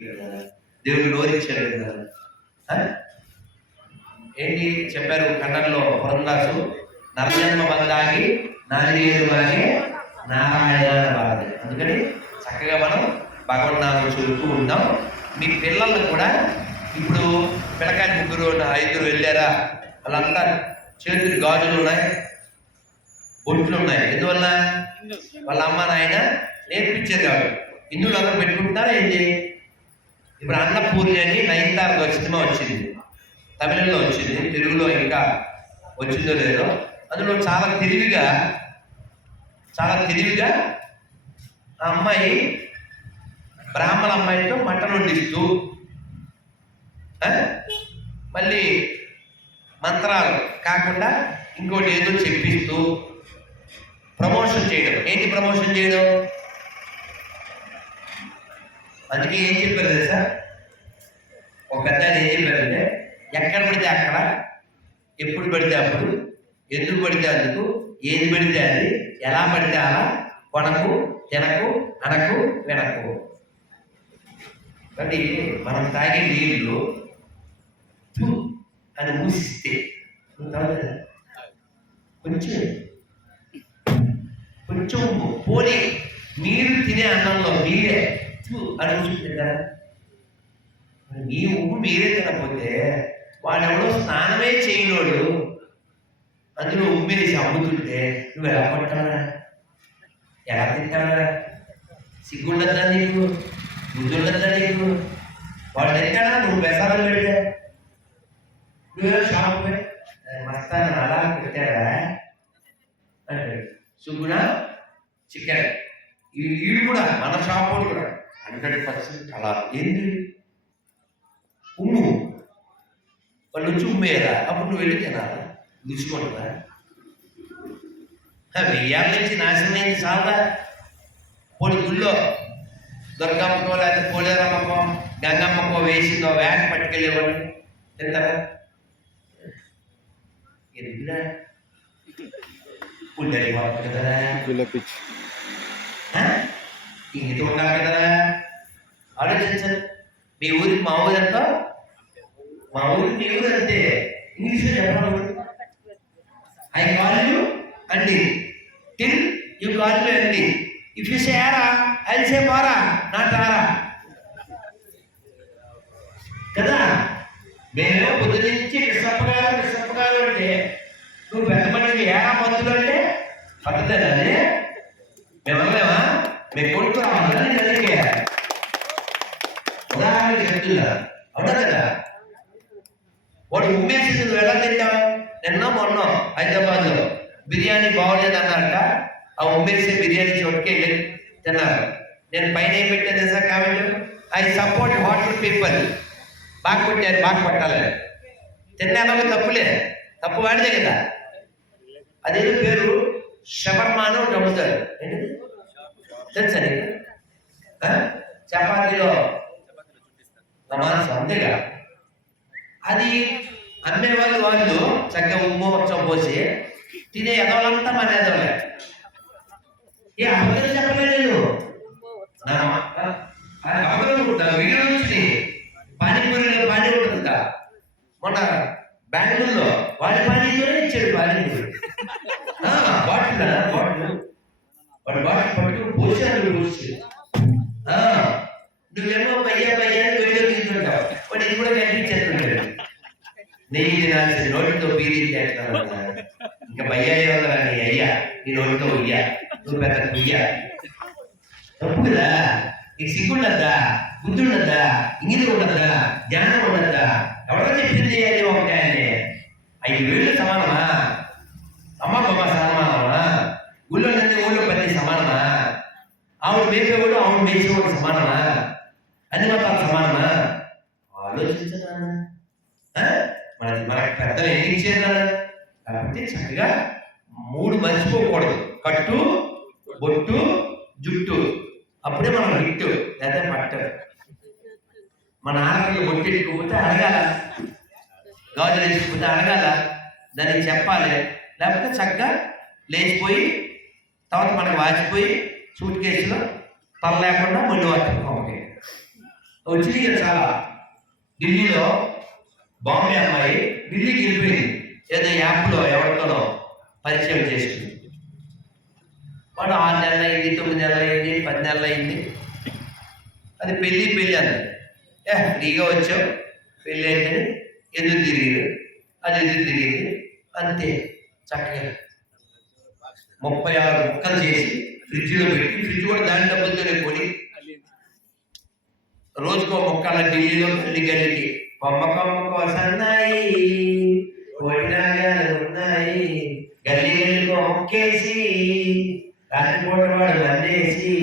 దేవుడు నోరిచ్చాడు? ఏంటి చెప్పారు ఖండంలో పురందాసు నరజన్మ బంధాగి నాదిరేడు వాగే నారాయణ బాధ అందుకని చక్కగా మనం భగవన్నామం చదువుతూ ఉంటాం మీ పిల్లలను కూడా ఇప్పుడు పిల్లకాయ ముగ్గురు ఐదుగురు వెళ్ళారా? వాళ్ళంతా చేతులు గాజులు ఉన్నాయి బొట్లు ఉన్నాయి. ఎందువల్ల? వాళ్ళ అమ్మ నాయన నేర్పించారు కాబట్టి హిందువులు అందరూ పెట్టుకుంటారా ఏంటి? ఇప్పుడు అన్నపూర్ణి అని నైన్తారలో సినిమా వచ్చింది. తమిళంలో వచ్చింది తెలుగులో ఇంకా వచ్చిందో లేదో. అందులో చాలా తెలివిగా చాలా తెలివిగా ఆ అమ్మాయి బ్రాహ్మణ అమ్మాయితో మటన్ వండిస్తూ మళ్ళీ మంత్రాలు కాకుండా ఇంకోటి ఏదో చెప్పిస్తూ ప్రమోషన్ చేయడం. ఏంటి ప్రమోషన్ చేయడం? అందుకే ఏం చెప్పారు తెలుసా? ఒక పెద్ద ఏం చెప్పారంటే ఎక్కడ పడితే అక్కడ ఎప్పుడు పడితే అప్పుడు ఎందుకు పడితే అందుకు ఏది పడితే అది ఎలా పడితే అలా కొనకు తినకు అనకు వినకు. కానీ మనం తాగే నీళ్ళు అది అని కొంచెం కొంచెం పోనీ మీరు తినే అన్నంలో మీరే థు అని ఊసుకుంటారా మరి మీ ఉప్పు మీరే తినకపోతే వాడెవడో స్నానమే చేయనోడు. అందులో ఉమ్మేసి అమ్ముతుంటే నువ్వు ఎలా పట్టాలా ఎలా తింటావా సిగ్గుండద్దా నీకు? బుద్ధుండద్దా నీకు? వాడు తింటాడా? నువ్వు బెసాలు పెడితే? నువ్వేదో షాప్ పోయి, మస్తాను అలా పెట్టాడా? అంటాడు. సుగుణ చికెన్. వీడు కూడా మన షాప్ కూడా. హండ్రెడ్ పర్సెంట్ అలా ఏంటి ఉమ్ము. వాళ్ళు వచ్చి ఉమ్మేయరా అప్పుడు నువ్వు వెళ్ళి తినాలా. రుచుకుంటుందా వెయ్యాల నుంచి నాశనం అయింది చాలా పొడి గుళ్ళో దుర్గమ్మకో లేకపోతే పోలేరమ్మకో గంగమ్మకో వేసిందో వ్యాన్ పట్టుకెళ్ళేవాడు తింటారా? ఎందుకురా? పుల్లడి వాడు కదరా పిల్లపిచ్చి ఉండాలి కదా. ఆలోచించండి. మీ ఊరికి మా ఊరు ఎంత? మా ఊరికి మీ ఊరు అంతే ఇంగ్లీష్లో చెప్పాలి ఐ కాల్ యూ అండి టిల్ యూ కాల్ యూ అండి ఇఫ్ యూ సే ఆరా ఐ సే పారా నా తారా కదా? మేము పొద్దు నుంచి కృష్ణప్ప గారు అంటే నువ్వు పెద్ద మనిషి ఏడా మందులు అంటే పద్ధతి మేము అనలేమా మేము కొడుకు రావాలని నేను అడిగే ఉదాహరణకి అవునా కదా? వాడు ఉమ్మేసి నువ్వు ఎలా తింటావు నిన్న మొన్న హైదరాబాద్లో బిర్యానీ బాగోలేదు అన్నారట ఆ ఉమ్మేసే బిర్యానీ చోటుకి వెళ్ళి తిన్నారు. నేను పైన ఏం పెట్టాను తెలుసా comment? I support hotel people. బాగా కొట్టారు బాగా పట్టాలి తిన్నాను తప్పులే? తప్పు వాడిదే కదా. అదేదో పేరు షబర్మాను ఒకటి అమ్ముతారు. తెలుసా నీకు? చపాతీలో మాంసం అంతేగా అది అమ్మే వాళ్ళు వాళ్ళు చక్కగా ఉమ్ము వచ్చం పోసి తినే ఎదవలంతా మన ఎదవలే. ఏ అబద్ధం చెప్పలేదు అబద్ధం కూడా వీడియో నుంచి పానీపూరి పానీ ఉంటుందా? మొన్న బెంగళూరులో వాడి పానీతోనే ఇచ్చాడు పానీపూరి. బాటిల్ కదా, బాటిల్. వాడి బాటిల్ పట్టుకుని పోసాడు పోసి ఆ, నువ్వేమో భయ్యా భయ్యా అని వీడియో తీసుకుంటావు వాడు ఇది కూడా కనిపించేస్తున్నాడు నెయ్యి తినాల్సిన నోటితో బీరి చేస్తాను ఇంకా భయ్యా ఏమన్నా నీ అయ్యా నీ నోటితో ఉయ్యా నువ్వు పెద్ద ఉయ్యా తప్పు కదా నీకు సిగ్గుండద్దా బుద్ధి ఉండద్దా ఇంగిలి ఉండద్దా జ్ఞానం ఉండద్దా ఎవరో చెప్పింది అది ఒకటే అని ఐదు వేళ్ళు సమానమా అమ్మ బాబా సమానమా ఊళ్ళో నుంచి ఊళ్ళో పది సమానమా ఆవిడ మేపేవాడు ఆవిడ మేసేవాడు సమానమా అన్ని మతాలు సమానమా ఆలోచించదా మన మనకి పెద్దలు ఏం ఇచ్చేదా కాబట్టి చక్కగా మూడు మర్చిపోకూడదు. కట్టు బొట్టు జుట్టు. అప్పుడే మనం హిట్టు లేదా పట్ట మన ఆడపిల్ల బొట్టెట్టుకుపోతే అడగాల గాజులు వేసుకుపోతే అడగాల దానికి చెప్పాలి. లేకపోతే చక్కగా లేచిపోయి తర్వాత మనకు వాచిపోయి సూట్ కేసులో తల లేకుండా మొండి వచ్చి చాలా. ఢిల్లీలో బాంబే అమ్మాయి ఢిల్లీకి వెళ్ళిపోయింది. ఏదో యాప్లో ఎవరితోనో పరిచయం చేసింది. వాడు ఆరు నెలలు అయింది తొమ్మిది నెలలు అయింది పది నెలలు అయింది. అది పెళ్ళి పెళ్ళి అంది. ఏ ఫ్రీగా వచ్చావు? పెళ్ళి ఏంటని ఎదురు తిరిగింది అది ఎదురు తిరిగింది అంతే చక్కగా ముప్పై ఆరు ముక్కలు చేసి ఫ్రిడ్జ్లో పెట్టి ఫ్రిడ్జ్ కూడా దాని డబ్బులతోనే కొని రోజుకో మొక్కల ఢిల్లీలో గల్లి గల్లికి కొమ్మ కొమ్మకో సన్నాయి కోడినాగాలు ఉన్నాయి గల్లి గల్లికో మొక్కేసి రాత్రిపూట వాడు వండేసి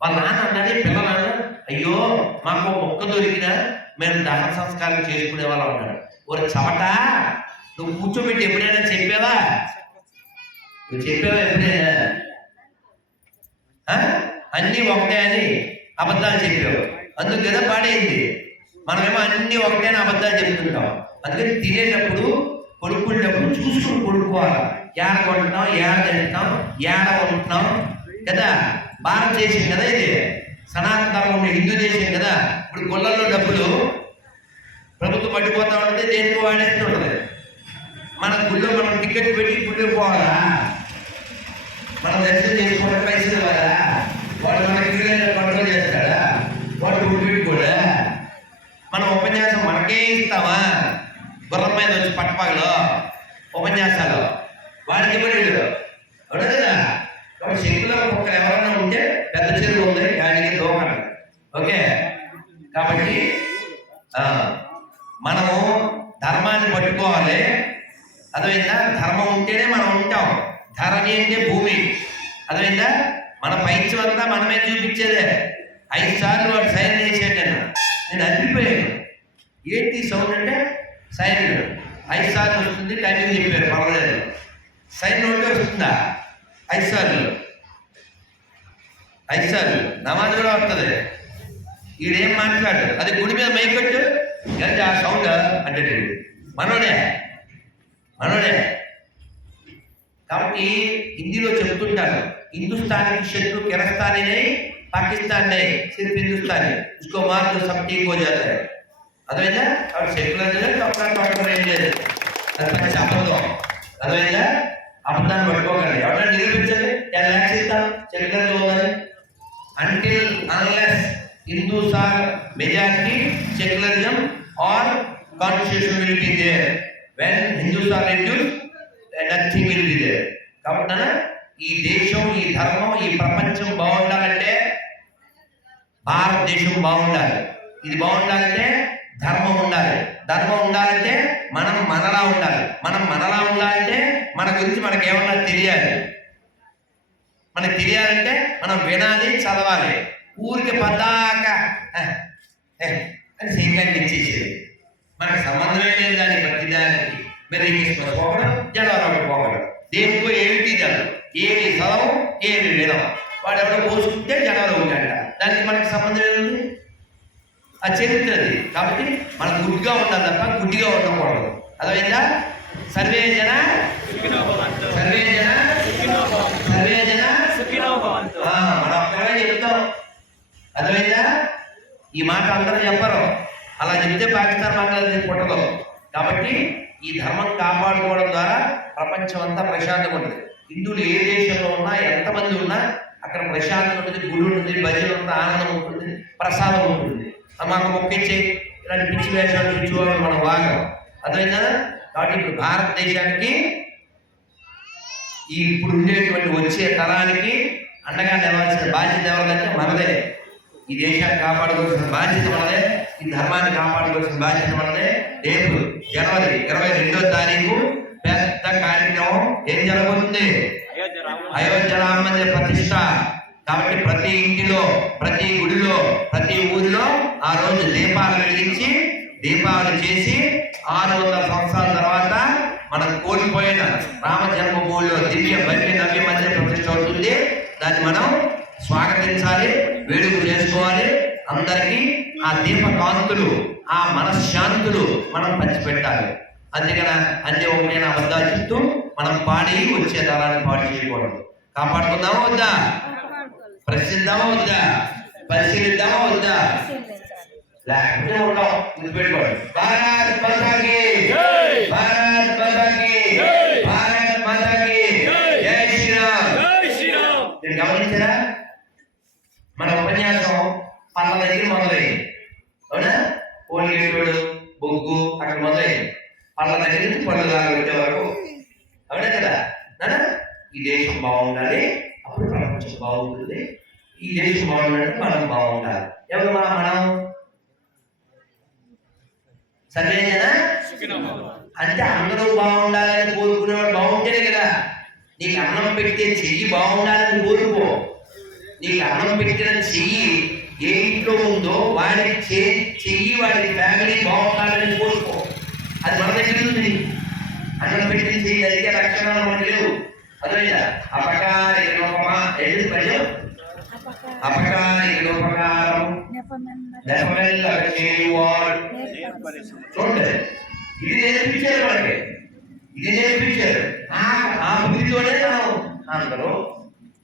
వాళ్ళ నాన్న అన్నది పిల్లలు అయ్యో మాకు మొక్క దొరికినా మేము దహన సంస్కారం చేసుకునే వాళ్ళం అన్నాడు. ఒక చవట నువ్వు కూర్చోబెట్టి ఎప్పుడైనా చెప్పావా? నువ్వు చెప్పావా ఎప్పుడైనా? అన్నీ ఒకటే అని అబద్ధాలు చెప్పావు అందుకేదో పాడైంది. మనమేమో అన్నీ ఒకటే అని అబద్ధాలు చెప్తుంటాం. అందుకని తినేటప్పుడు కొడుకునేటప్పుడు చూసుకుని కొడుకోవాలి ఏడ కొంటున్నాం ఏడ తింటున్నాం ఏడ ఉంటున్నాం కదా? భారతదేశం కదా ఇది? సనాతన ధర్మం హిందూ దేశం కదా? ఇప్పుడు గొల్లల్లో డబ్బులు ప్రభుత్వం పడిపోతా ఉంటుంది దేనికి వాడేస్తుంటది మన గుళ్ళో మనం టికెట్ పెట్టి గుళ్ళకి పోవాలా? మనం దర్శనం చేసుకుంటే పైసలు కదా వాడు మనకి కంట్రోల్ చేస్తాడా? వాడు గుడ్డి కూడా. మనం ఉపన్యాసం మనకే ఇస్తామా? గుర్రం మీద వచ్చి పట్టపగలు ఉపన్యాసాలు. వాడికి కూడా ఇల్లు కదా కాబట్టి శక్తుల ఒక్కరు ఎవరైనా ఉంటే పెద్ద చెరువు ఉంది దానికి దోమన ఓకే? కాబట్టి మనము ధర్మాన్ని పట్టుకోవాలి. అర్థమైందా? ధర్మం ఉంటేనే మనం ఉంటాం. ధరణి అంటే భూమి. అర్థమైందా? మన పైత్యం అంతా మనమే చూపించేదే. ఐదు సార్లు వాడు సైన్ చేసాడు నేను అల్లిపోయాను ఏంటి సౌండ్ అంటే? సైన్ ఐదు సార్లు వస్తుంది టైమింగ్ చెప్పారు పర్వాలేదు. సైన్ ఒకటే వస్తుందా? ఐదు సార్లు. ఐదు సార్లు. నమాజ్ కూడా వస్తుంది. ఈడేం మాట్లాడు? అది గుడి మీద మైకట్టు ఏంటి ఆ సౌండ్? అంటే మనోడే. మనోడే. కాబట్టి హిందీలో చెప్తుంటారు हिंदुस्तान की शत्रु किरस्तानी नहीं पाकिस्तान नहीं सिर्फ हिंदुस्तानी उसको मार दो सब ठीक हो जाता है అర్థమైందా కాబట్టి సెక్యులర్ తప్పకుండా తోటకూర ఏం లేదు అది మంచి అబద్ధం అర్థమైందా అబద్ధాన్ని పట్టుకోకండి ఎవరైనా నిరూపించండి టెన్ ల్యాక్స్ ఇస్తాం సెక్యులర్ ఉందని until unless Hindus are majority secularism our constitution will be there when Hindus are reduce nothing will be there కాబట్టి నాన్న, ఈ దేశం ఈ ధర్మం ఈ ప్రపంచం బాగుండాలంటే భారతదేశం బాగుండాలి. ఇది బాగుండాలంటే ధర్మం ఉండాలి. ధర్మం ఉండాలంటే మనం మనలా ఉండాలి. మనం మనలా ఉండాలంటే మన గురించి మనకి ఏమన్నా తెలియాలి. మనకి తెలియాలంటే మనం వినాలి చదవాలి. ఊరికి పద్దాక ఏ" అని సింగాన్ని ఇచ్చేసేది. మనకు సంబంధమే లేదు దాని ప్రతిదానికి. మరి మీరు పోకడం? జనవరం ఒకటి పోకడం. దేనికో ఏమిటి దాని ఏమి సలం ఏమి వినం వాడు ఎవడో పోసుకుంటే జనాలు ఉంటాయంట దానికి మనకి సంబంధం ఏముంది? ఆ చరిత్ర అది. కాబట్టి మనం గుడ్గా ఉండాలి తప్ప గుడ్డిగా ఉండకూడదు. అర్థమైందా? సర్వే జన సర్వే జన సర్వే జన మనం ఒక్కడే చెప్తాం. అర్థమైందా? ఈ మాట అందరూ చెప్పరు. అలా చెప్తే పాకిస్తాన్ మాట్లాడితే పుట్టదు. కాబట్టి ఈ ధర్మం కాపాడుకోవడం ద్వారా ప్రపంచం అంతా ప్రశాంతంగా ఉంటుంది. హిందువులు ఏ దేశంలో ఉన్నా ఎంతమంది ఉన్నా అక్కడ ప్రశాంతం ఉంటుంది గుడి ఉంటుంది భజన ఉంటుంది ఆనందం ఉంటుంది ప్రసాదం ఉంటుంది. మాకు మొక్కించే ఇలాంటి పిచ్చి వేషాలు పిచ్చివాళ్ళు మనం అర్థమైందా? కాబట్టి ఇప్పుడు భారతదేశానికి ఈ ఇప్పుడు ఉండేటువంటి వచ్చే తరానికి అండగా నిలవాల్సిన బాధ్యత ఎవరిదంటే మనదే. ఈ దేశాన్ని కాపాడుకోవాల్సిన బాధ్యత మనదే ఈ ధర్మాన్ని కాపాడుకోవాల్సిన బాధ్యత మనదే. రేపు జనవరి ఇరవై రెండో తారీఖు పెద్ద కార్యక్రమం ఏం జరగబోతుంది అయోధ్య రామ మందిర ప్రతిష్ట. కాబట్టి ప్రతి ఇంటిలో ప్రతి గుడిలో ప్రతి ఊరిలో ఆ రోజు దీపాలు వెలిగించి దీపాలు చేసి ఆరు వందల సంవత్సరాల తర్వాత మనం కోల్పోయిన రామ జన్మభూమిలో దివ్య భవ్య నవ్య మధ్య ప్రతిష్ట అవుతుంది. దాన్ని మనం స్వాగతించాలి వేడుక చేసుకోవాలి. అందరికీ ఆ దీప కాంతులు ఆ మనశ్శాంతులు మనం పంచిపెట్టాలి. అందుకన అన్ని ఒకటైన అబద్ధాలు చెప్తూ మనం పాడి వచ్చే తరాన్ని పాడు చేయకూడదు. కాపాడుకుందామా వద్దా? ప్రశ్నిద్దామా వద్దా? పరిశీలిద్దామా వద్దా? లేకపోతే ఉండవు. గుర్తుపెట్టుకోండి భారత్ మాతాకి భారత్ మాతాకి భారత్ మాతాకి జై శ్రీరామ్ మీరు గమనించారా మన ఉపన్యాసం పళ్ళ దగ్గర మొదలైంది అవునా ఓన్గేటోడు బొగ్గు అక్కడ మొదలైంది పళ్ళ దగ్గర నుంచి పళ్ళు దాకా వచ్చే వరకు అవునా కదా నాన్న? ఈ దేశం బాగుండాలి అప్పుడు ప్రపంచం ఉంటుంది ఈ దేశం బాగుండాలంటే మనం బాగుండాలి. ఎవరు మనం మనం? సరేనా అంటే అందరూ బాగుండాలని కోరుకునేవాడు బాగుంటేనే కదా. నీకు అన్నం పెట్టే చెయ్యి బాగుండాలని కోరుకో. నీకు అన్నం పెట్టిన చెయ్యి ఏ ఇంట్లో ఉందో వాడి చెయ్యి వాడి ఫ్యామిలీ బాగుండాలని కోరుకో. అది మన దగ్గర ఉంది. అన్నం పెట్టిన చెయ్యి అడిగే లక్షణాలు మనకి లేవు. అదే అపకారి లోపమా ఎల్లు ప్రజలు అపకారి లోపకారం నెపమెల్ల చేయువాడు చూడండి. ఇది నేర్పించారు మనకి ఇది నేర్పించారు ఆ- ఆ బుద్ధితోనే మనం అందరూ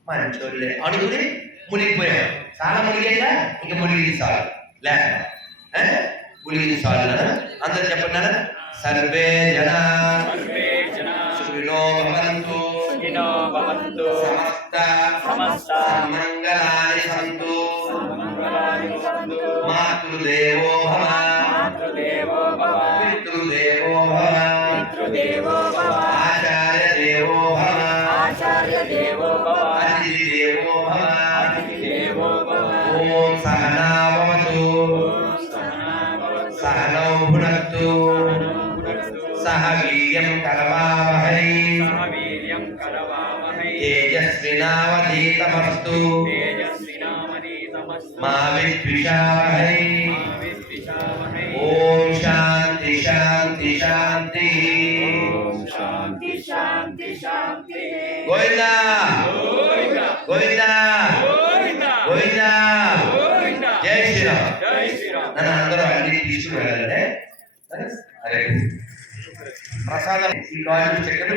మంచోళ్ళే అనుకుని మునిగిపోయాం. చాలా మునిగేదా? ఇంకా మునిగింది చాలు లేక? మునిగింది చాలు. అందరు చెప్పండి. సర్వే జన. సుఖినో భవంతు. సమస్త. సమస్త. మాతృదేవో భవ. మాతృదేవో భవ. పితృదేవో భవ. పితృదేవో భవ. ఆచార్య దేవో భవ. ఆచార్య దేవో భవ. అతిథి దేవో భవ. అతిథి దేవో భవ ఓం సహనావతు సహనౌ సహ వీర్యం తేజస్వినావధీతమస్తు మా విద్విషావహై ప్రసాదం ఈ కాలేజ్ చక్కెర